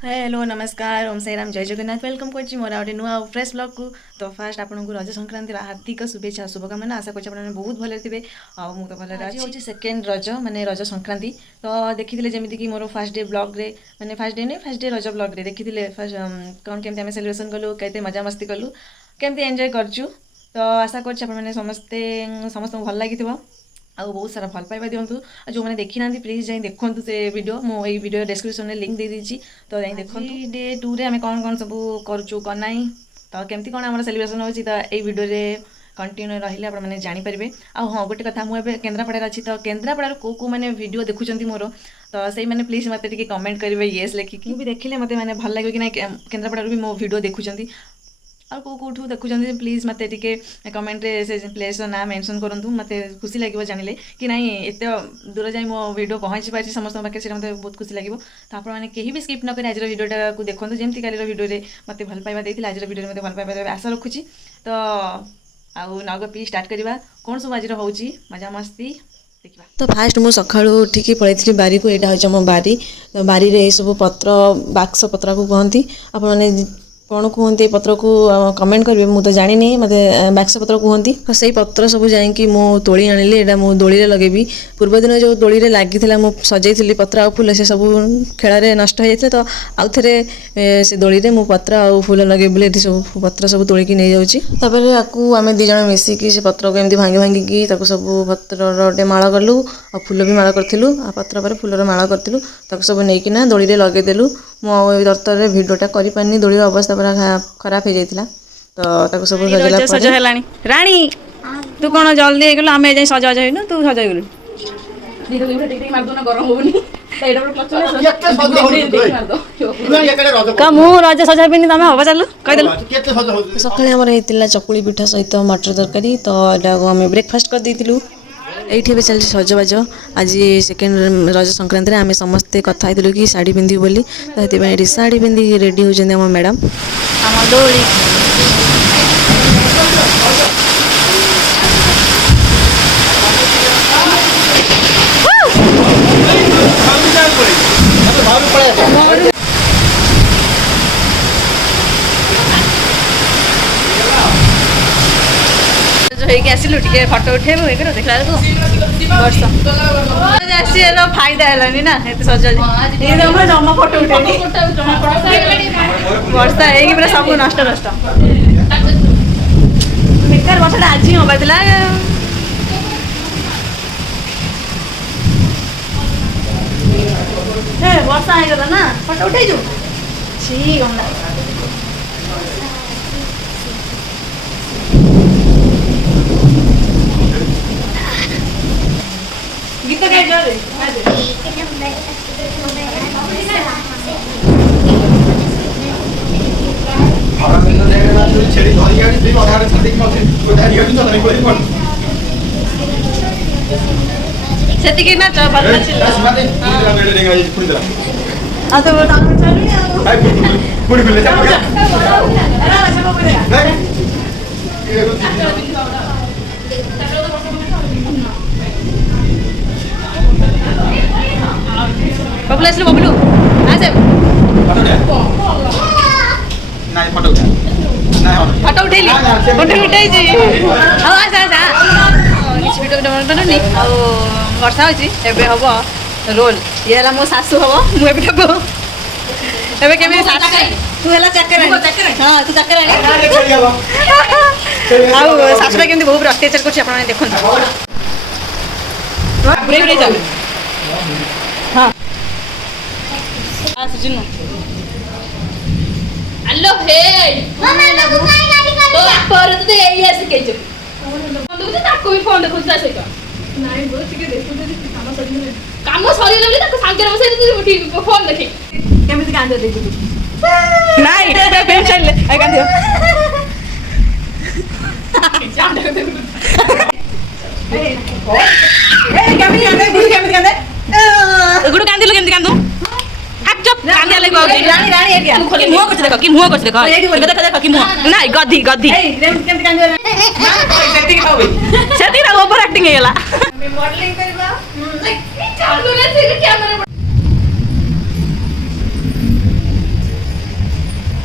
Hello नमस्कार ओम साई राम जय Jagannath welcome करछि मोर आउटे नुआ फ्रेश ब्लॉग को। तो फास्ट आपको रज संक्रांति हार्दिक शुभेच्छा शुभकामना आशा करछि आपने बहुत भले थे मु तो भले आज हूँ सेकेंड रज माने रज संक्रांति। तो देखिए जमीती कि मोर फास्ट डे ब्लॉग रे माने फास्ट डे नहीं फास्ट डे रज ब्लॉग रे देखिए फास्ट कौन केमती आम सेलिब्रेशन कलु केते मजा मस्ती कलु केमती एंजॉय करछु। तो आशा करछि आपने समस्ते समस्त भल लगी आउ बहुत सारा भल पाइबा दिंतु जो मैंने देखी ना प्लीज जाई देखु से वीडियो मो ये वीडियो डिस्क्रिप्शन में लिंक दे दीजिए। तो जाई देखु डे 2 रे आम कौन कौन सब करूँ कौन ना तो केमती कौन आम सेलिब्रेशन होची तो ये वीडियो रे कंटिन्यू रहिले आप मैंने जानीपारे। आ हाँ गोटे कथा मुझे केन्द्रापड़ा अच्छी तो केन्द्रापड़ा को मैंने वीडियो देखुं मोर तो से मैंने प्लीज मत कमेंट करेंगे येस लिखिकी भी देखिले मत मैंने भल लगे कि ना केन्द्रापड़ा भी मो वीडियो देखुं और कौटू देखुं प्लीज मत कमेंट रे से प्लेस ना मेंशन करूँ मत खुशी लगे जानिले कि नहीं एत दूर जाए मो वीडियो पहुँची पार्टी समस्त पाखे से मतलब बहुत खुशी लगे। तो आप कहीं भी स्किप नक आज वीडियोटा को देखो जमी काली वीडियो मत भल पाइबा देती आज वीडियो मत भल पाइबा आशा रखुची। तो आउ नगपी स्टार्ट करवा कौन सब आज होची मजा मस्ती देखा। तो फास्ट मु सका उठिकी पलैली बारी को यहाँ हूँ मो बारी बारी रे सब पत्र बाक्स पत्र को कहती आप कौन कहते पत्र को कमेंट करेंगे मुझे तो जानी मत बाक्स पत्र कहती। तो से पत्र सब जाकि मु तोली आनिली एटा मु दोली लगे पूर्व दिन जो दोली लगी सजाई पत्र आ फूल से सब खेल नष्ट हो जाता तो आउ थे से दोली मु पत्र आ फूल लगे बोले सब पत्र सब तोलिकी नहीं जाऊँगी आपको आम दी जन मिसिकी से पत्र को एमती भांगी भांगिकी सब पत्र गोटे माला कलु आ फूल भी माला करूँ आ पत्र पर फूलर माला करूँ सब नहीं दोली लगेदेलु मु दरतर भिडटा करें दोली अवस्था पूरा खराब हो जाता तो सब सज है राणी तू कौन जल्दी हो गलु आम जाए सजज हो तू सज गलु रज सजाबी तुम हम चल कहीदेलु सकाଳେ ଆମର ହେଇଥିଲା ଚକୁଳି ପିଠା ସହିତ ମଟର ତରକାରୀ ତ ଏଟାକୁ ଆମେ ବ୍ରେକଫାଷ୍ଟ କରିଦେଇଥିଲୁ। ଏଇଠି ଏବେ ଚାଲିଛି ସଜବାଜ ଆଜି ସେକେଣ୍ଡ ରଜ ସଂକ୍ରାନ୍ତିରେ ଆମେ ସମସ୍ତେ କଥା ହେଇଥିଲୁ କି ଶାଢ଼ୀ ପିନ୍ଧିବୁ ବୋଲି ତ ସେଥିପାଇଁ ଏଠି ଶାଢ଼ୀ ପିନ୍ଧିକି ରେଡ଼ି ହେଉଛନ୍ତି ଆମ ମ୍ୟାଡ଼ାମ୍ ଆମ ଦୋଳି आसिलु टे फटो उठेबू ये देखला वर्ष फायदा है ना सज जमा फटो उठे वर्षा है पूरा सब नष्ट नष्ट बेकार वर्षा आज ही हबार वर्षा आईगला ना फटो उठे गंगा गीत गाई सेतिकी ना चल आ तो बबलू आसलु बबलू आसे नहीं फोटो फटो उठेली फोटो उठाई हाँ आस आस वीडियो नहीं आ वर्षा होबे हम रोल ये है मो सासू हम मुझे एबे केमे तू है चाकर हाँ तू चाकर सासुरा केमती बहुत अत्याचार कर देखो हाँ सुजिनु हेलो हे मम्मा तो काई गाड़ी कर तो पर तो यही ऐसे के जो फोन देखो ताको भी फोन देखो ता सही का नहीं वो ठीक है देखो काम सरी लेबे ताको सांगे रे बसे उठी फोन देखी केमिति कांदे दे दे नहीं ते पेन चल ले आई कांदे ए केमिति कांदे गुड केमिति कांदे गुड कांदिलो केमिति कांदो हाक चुप कांदिया ले गई रानी रानी एटिया कि मुंह कुछ देखो कि मुंह कुछ देखो देखो देखो कि मुंह नहीं गद्दी गद्दी ए केमिति कांदियो सेति की होई सेति रा ओवर एक्टिंग हेला मैं मॉडलिंग करबा चालू रे से कैमरा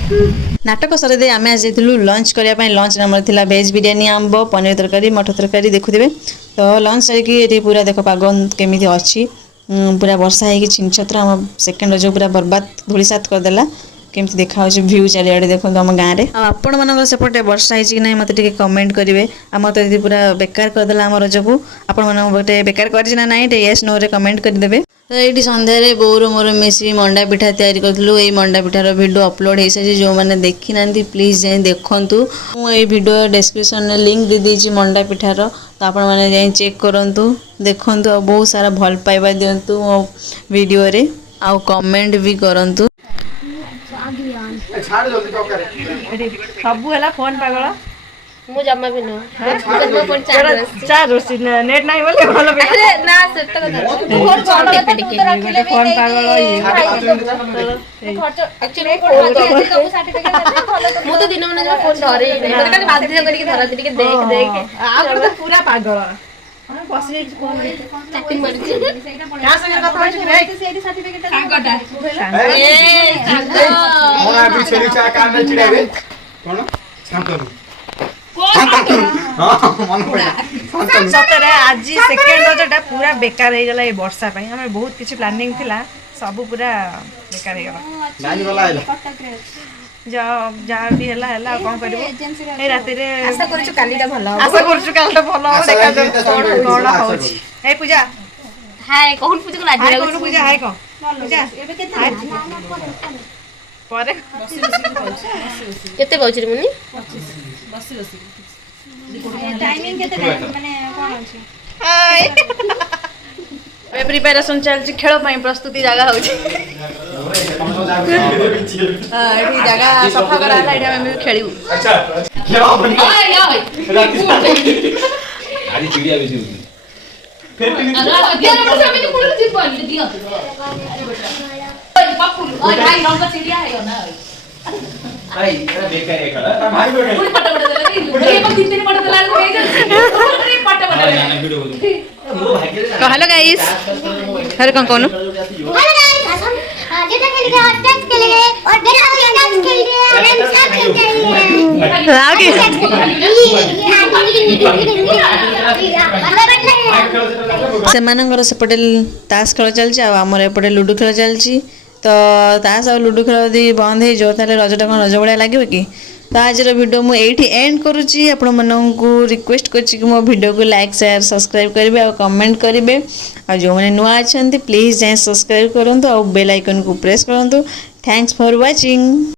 नाटक सर दे आम आज जाइलु लंच करने लंच आम था भेज बिरियानी आंब पनीर तरकारी मटर तरकारी देखुथे तो लंच सारिकी पूरा देख पाग केमी अच्छी पूरा वर्षा होगी छिनछत्र आम सेकेंड रज पूरा बर्बाद धूलीसात करदेला केमती देखा भ्यू चारिआडे देखो आम गाँव में आपण मान सेपटे वर्षा होगी ना मत कमेंट करेंगे आम तो ये पूरा बेकार करदेला आम रज को आपण मैंने बेकार करना ना येस नो रे कमेंट करदेवे तो ये सन्धार बोर मोर मिसी मंडा पिठा तैयारी करूँ ये मंडा पिठार वीडियो अपलोड हो सारी जो मैंने देखी ना प्लीज जाए देखूँ मुझे वीडियो डिस्क्रिप्शन में लिंक दे देती मंडा पिठार तो आपण मैंने जाए चेक करूँ देखूँ बहुत सारा भल पाइबा दिंतु मो वीडियो रे आउ कमेंट भी करूँ छाड़ जल्दी तो करे सबू है फोन पागल ମୁଁ ଜମା ବି ନୁହଁ ମୋ ଫୋନ୍ ଚାର୍ଜ नेट नहीं बोले भल ଆରେ ନା ସେଟା କଥା ତୁ ଫୋନ୍ କଣ ଟିକେ ରଖିଲେ ବି फोन पागल ଆକ୍ଚୁଆଲି ଫୋନ୍ ସବୁ ସାର୍ଟିଫିକେଟ ଦେଲେ ମୁଁ ତ ଦିନ ମାନ ଜମା ଫୋନ୍ ଧରେ ହିଁ ନାହିଁ ମୋତେ ଖାଲି ବାଧ୍ୟ କରିକି ଧରନ୍ତି ଟିକେ ଦେଖ ଦେଖ आप तो पूरा पागल बस ଚାଟିଂ ମାରୁଛି क्या संगे कथा होछि रे ସାଙ୍ଗଟା ए ସାଙ୍ଗ मोना भी छेली चा का न चिड़ावे कोन शांतनु हां मन पड़ा शांतनु सतरे आज सेकेंड रजटा पूरा बेकार हो गला ए वर्षा पई हमें बहुत किछि प्लानिंग थिला सब पूरा बेकार हो गला नानी वाला आइला जा भी हला कोन करबो ए राति रे ଆଶା କରୁଛୁ କାଲିଟା ଭଲ ହବ आशा करछु कालटा भलो हो देखा आशा करछु कोन कालटा कोन भलो होछि ए पूजा ହାଏ କହୁन ପୂଜା କୁ ଲାଜ हाय ଲାଗୁଛି कोन पूजा हाय को पूजा ଏବେ କେତେ परे କେତେ ବଉଚି ରେ ମୁନି टाइमिंग केते टाइम माने कोन अछि हाय ए प्रिपरेशन चलछि खेल पई प्रस्तुति जागा होछि हां एठी जागा सफा करा हला एठी हम खेलिउ अच्छा क्या बनी ओए ओए आधी चिड़िया बेसी होती अरे दिया ना से मैं कुल जीप पानी दिया ओए बापू ओए भाई रंग चिड़िया है ना भाई एरा बेकार है कला भाई बेटे पूरी पटा पटा लगे ये बस तीन पटा लगा हो गए पटा पटा ना ना वीडियो बोल वो भाग्य तो हेलो गाइस हर कौन कौन हेलो गाइस हम जेटा खेल के और टेस्ट खेल गए और बेटा डांस खेल रहे हैं हम सब खेल रहे हैं सेमानंगर सेपटे ताश खेल चलछि आ हमर एपटे लूडो खेल चलछि तो ताश और लूडो खेल यदि बंद हो जो ताले रजटा कौन रज भाया लगे कि तो आज वीडियो मुझे ये एंड करुच्ची आपण मानू रिक्वेस्ट करछि कि मो वीडियो को लाइक शेयर सब्सक्राइब करेंगे और कमेंट करेंगे और जो मैंने नुआ अच्छा प्लीज जाए सब्सक्राइब करूँ और बेल आइकन को प्रेस करूँ थैंक्स फॉर वाचिंग।